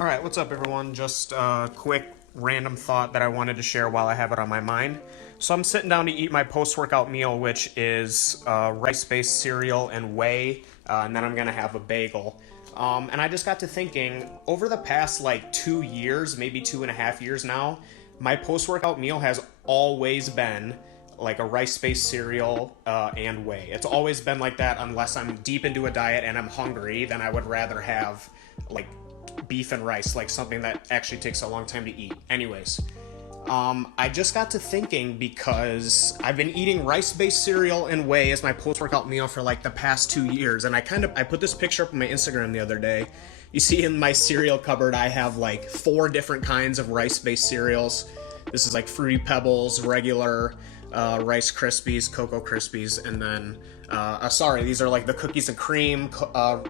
All right, what's up, everyone? Just a quick random thought that I wanted to share while I have it on my mind. So I'm sitting down to eat my post-workout meal, which is rice-based cereal and whey, and then I'm gonna have a bagel. And I just got to thinking, over the past like 2 years, maybe 2.5 years now, my post-workout meal has always been like a rice-based cereal and whey. It's always been like that unless I'm deep into a diet and I'm hungry, then I would rather have like beef and rice, like something that actually takes a long time to eat. Anyways, I just got to thinking because I've been eating rice-based cereal and whey as my post-workout meal for like the past 2 years, and I put this picture up on my Instagram the other day. You see in my cereal cupboard, I have like 4 different kinds of rice-based cereals. This is like Fruity Pebbles, regular Rice Krispies, Cocoa Krispies, and then these are like the cookies and cream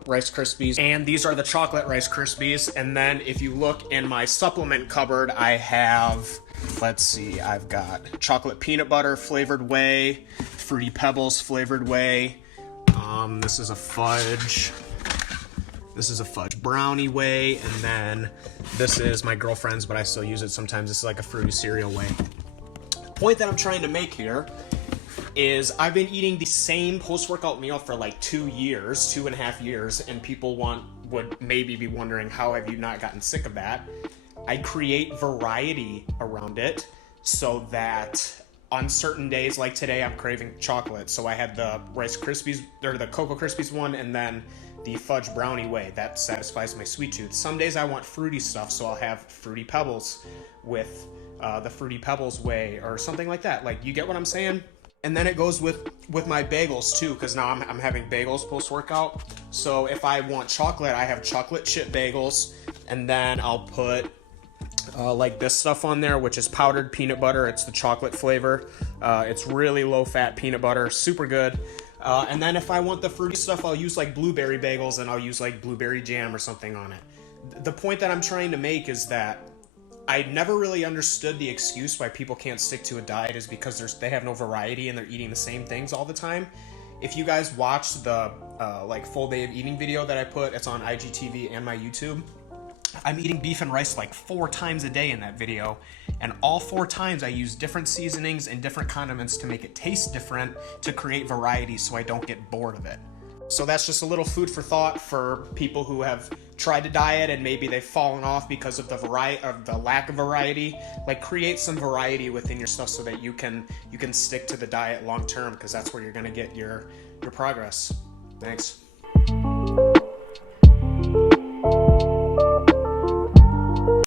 Rice Krispies, and these are the chocolate Rice Krispies. And then if you look in my supplement cupboard, I have, let's see, I've got chocolate peanut butter flavored whey, Fruity Pebbles flavored whey. This is a fudge brownie whey, and then this is my girlfriend's, but I still use it sometimes. This is like a fruity cereal whey. Point that I'm trying to make here is I've been eating the same post-workout meal for like 2.5 years, and people would maybe be wondering, how have you not gotten sick of that? I create variety around it so that on certain days, like today, I'm craving chocolate, so I had the Rice Krispies, or the Cocoa Krispies one, and then the fudge brownie whey. That satisfies my sweet tooth. Some days I want fruity stuff, so I'll have Fruity Pebbles with the Fruity Pebbles whey or something like that. Like, you get what I'm saying? And then it goes with my bagels too, because now I'm having bagels post-workout. So if I want chocolate, I have chocolate chip bagels, and then I'll put like this stuff on there, which is powdered peanut butter. It's the chocolate flavor. It's really low-fat peanut butter, super good. And then if I want the fruity stuff, I'll use like blueberry bagels, and I'll use like blueberry jam or something on it. The point that I'm trying to make is that I never really understood the excuse why people can't stick to a diet is because they have no variety and they're eating the same things all the time. If you guys watched the like full day of eating video that I put, it's on IGTV and my YouTube. I'm eating beef and rice like 4 times a day in that video, and all 4 times I use different seasonings and different condiments to make it taste different, to create variety so I don't get bored of it. So that's just a little food for thought for people who have tried to diet and maybe they've fallen off because of the lack of variety. Like, create some variety within your stuff so that you can stick to the diet long term, because that's where you're going to get your progress. Thanks.